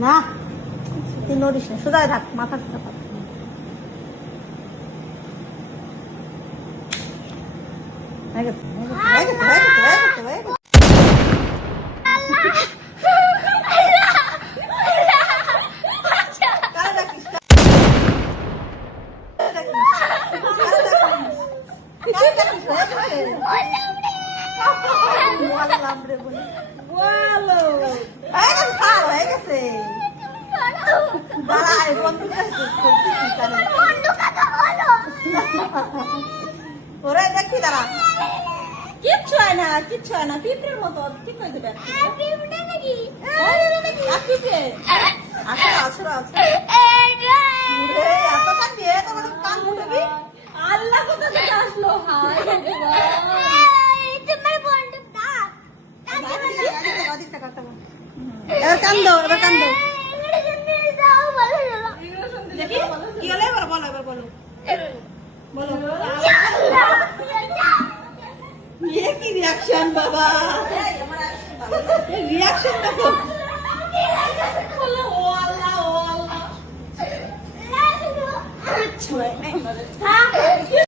না তুই নড়িস না, সোজা থাক, মাথা সোজা থাক। হয়ে গেছে, হয়ে গেছে, হয়ে গেছে, হয়ে গেছে, হয়ে গেছে। কারে ডাকিস? কারে ডাকিস? কারে ডাকিস? হয়ে গেছে। বললাম রে বলে। বলো। হয়ে গেছে, স্যার, হয়ে গেছে। দাঁড়ায়, বন্ধু কাছে করতেছি কেন? ওরে দেখি দাঁড়া। কিচ্ছু হয় না, কিচ্ছু হয় না, পিঁপড়ের মতো ঠিক হয়ে যাবে। আল্লাহ কোথা থেকে আসলো? এবার কান্দো, এবার কান্দো। দেখি কি হলো, এবার বলো, এবার বলো, বলো। কি রিয়াকশন বাবা, রিয়াকশন দেখো। ও আল্লাহ, ও আল্লাহ। কিচ্ছু হয় না।